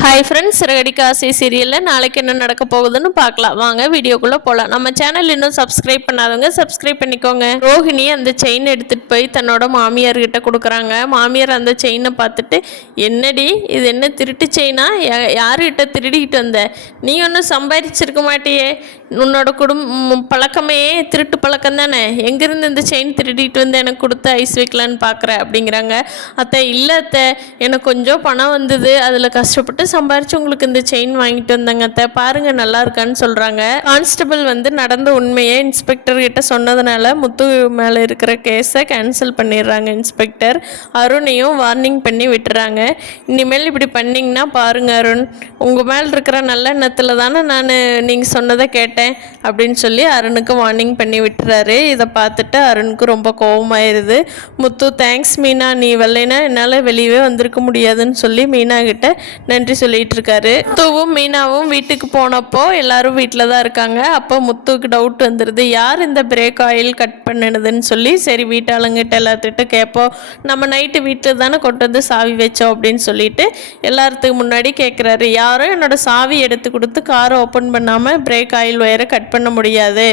Hi friends, Siragadikka ஆசை சீரியலில் நாளைக்கு என்ன நடக்க போகுதுன்னு பார்க்கலாம். வாங்க வீடியோக்குள்ளே போகலாம். நம்ம சேனல் இன்னும் சப்ஸ்கிரைப் பண்ணாதவங்க சப்ஸ்கிரைப் பண்ணிக்கோங்க. ரோஹிணி அந்த செயின் எடுத்துகிட்டு போய் தன்னோட மாமியார்கிட்ட கொடுக்குறாங்க. மாமியார் அந்த செயினை பார்த்துட்டு, என்னடி இது என்ன திருட்டு செயினா? யாருக்கிட்ட திருடிக்கிட்டு வந்த? நீ ஒன்றும் சம்பாதிச்சிருக்க மாட்டியே, உன்னோட பழக்கமே திருட்டு பழக்கம் தானே, எங்கேருந்து இந்த செயின் திருடிட்டு வந்து எனக்கு கொடுத்து ஐஸ் வைக்கலான்னு பார்க்குற அப்படிங்கிறாங்க. அத்தை இல்லை அத்தை, எனக்கு கொஞ்சம் பணம் வந்தது, அதில் கஷ்டப்பட்டு சம்பாரிச்சு உங்களுக்கு இந்த செயின் வாங்கிட்டு வந்தாங்க அத்தை, பாருங்க நல்லா இருக்கான்னு சொல்கிறாங்க. கான்ஸ்டபிள் வந்து நடந்த உண்மையை இன்ஸ்பெக்டர் கிட்ட சொன்னதுனால முத்து மேலே இருக்கிற கேஸை கேன்சல் பண்ணிடுறாங்க. இன்ஸ்பெக்டர் அருணையும் வார்னிங் பண்ணி விட்டுறாங்க. இனிமேல் இப்படி பண்ணிங்கன்னா பாருங்க அருண், உங்கள் மேலே இருக்கிற நல்ல எண்ணத்தில் தானே நான் நீங்கள் சொன்னதை கேட்டேன் அப்படின்னு சொல்லி அருணுக்கு வார்னிங் பண்ணி விட்டுறாரு. இதை பார்த்துட்டு அருணுக்கு ரொம்ப கோபமாயிருது. முத்து தேங்க்ஸ் மீனா, நீ வரலைன்னா என்னால் வெளியவே வந்திருக்க முடியாதுன்னு சொல்லி மீனா கிட்ட நன்றி சொல்லிட்டு இருக்காரு. முத்துவும் மீனாவும் வீட்டுக்கு போனப்போ எல்லாரும் வீட்டில் தான் இருக்காங்க. அப்போ முத்துக்கு டவுட் வந்துடுது, யார் இந்த பிரேக் ஆயில் கட் பண்ணினதுன்னு சொல்லி. சரி வீட்டாளுங்கிட்ட எல்லாத்துக்கிட்ட கேட்போம், நம்ம நைட்டு வீட்டில் தானே கொண்டு வந்து சாவி வச்சோம் அப்படின்னு சொல்லிட்டு எல்லாத்துக்கு முன்னாடி கேட்குறாரு. யாரும் என்னோட சாவி எடுத்து கொடுத்து காரை ஓப்பன் பண்ணாமல் பிரேக் ஆயில் ஒயரை கட் பண்ண முடியாது,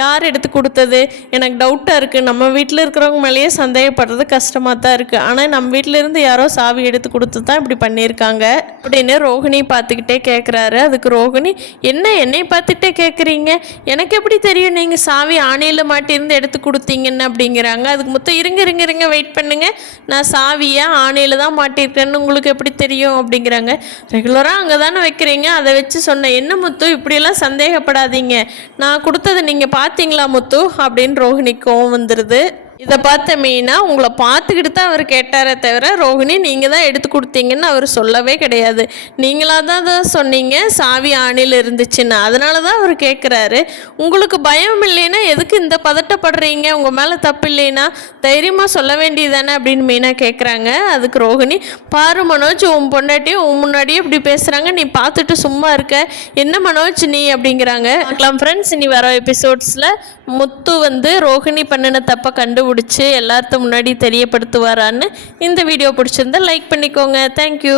யார் எடுத்து கொடுத்தது? எனக்கு டவுட்டாக இருக்குது, நம்ம வீட்டில் இருக்கிறவங்க மேலேயே சந்தேகப்படுறது கஷ்டமாக தான் இருக்குது, ஆனால் நம்ம வீட்டில் இருந்து யாரோ சாவி எடுத்து கொடுத்து தான் இப்படி பண்ணியிருக்காங்க அப்படின்னு ரோஹிணி பார்த்துக்கிட்டே கேட்குறாரு. அதுக்கு ரோஹிணி, என்ன என்னை பார்த்துட்டே கேட்குறீங்க, எனக்கு எப்படி தெரியும் நீங்கள் சாவி ஆணையில் மாட்டியிருந்து எடுத்து கொடுத்தீங்கன்னு அப்படிங்கிறாங்க. அதுக்கு மொத்தம் இருங்க வெயிட் பண்ணுங்க, நான் சாவியை ஆணையில் தான் மாட்டியிருக்கேன்னு உங்களுக்கு எப்படி தெரியும் அப்படிங்கிறாங்க. ரெகுலராக அங்கே தானே வைக்கிறீங்க, அதை வச்சு சொன்னேன். என்ன முத்து இப்படியெல்லாம் சந்தேகப்படாதீங்க, நான் கொடுத்ததை நீங்கள் பார்த்தீங்களா முத்து அப்படின்னு ரோஹிணிக்கும் வந்துடுது. இதை பார்த்த மீனா, உங்களை பார்த்துக்கிட்டு தான் அவர் கேட்டாரே தவிர ரோஹிணி நீங்கள் தான் எடுத்து கொடுத்தீங்கன்னு அவர் சொல்லவே கிடையாது, நீங்களாக தான் சொன்னீங்க சாவி ஆணியில் இருந்துச்சுன்னு, அதனால தான் அவர் கேட்குறாரு. உங்களுக்கு பயம் இல்லைன்னா எதுக்கு இந்த பதட்டப்படுறீங்க, உங்கள் மேலே தப்பு இல்லைன்னா தைரியமாக சொல்ல வேண்டியதானே அப்படின்னு மீனா கேட்குறாங்க. அதுக்கு ரோஹிணி, பாரு மனோஜ், உன் பொண்டாட்டியும் உன் முன்னாடியே இப்படி பேசுகிறாங்க, நீ பார்த்துட்டு சும்மா இருக்க, என்ன மனோஜ் நீ அப்படிங்கிறாங்க. பார்க்கலாம் ஃப்ரெண்ட்ஸ், இனி வர எபிசோட்ஸில் முத்து வந்து ரோஹிணி பண்ணின தப்பை கண்டுபிடிச்சி எல்லாத்துக்கும் முன்னாடி தெரியப்படுத்துவாரான்னு. இந்த வீடியோ பிடிச்சிருந்தா லைக் பண்ணிக்கோங்க. தேங்க்யூ.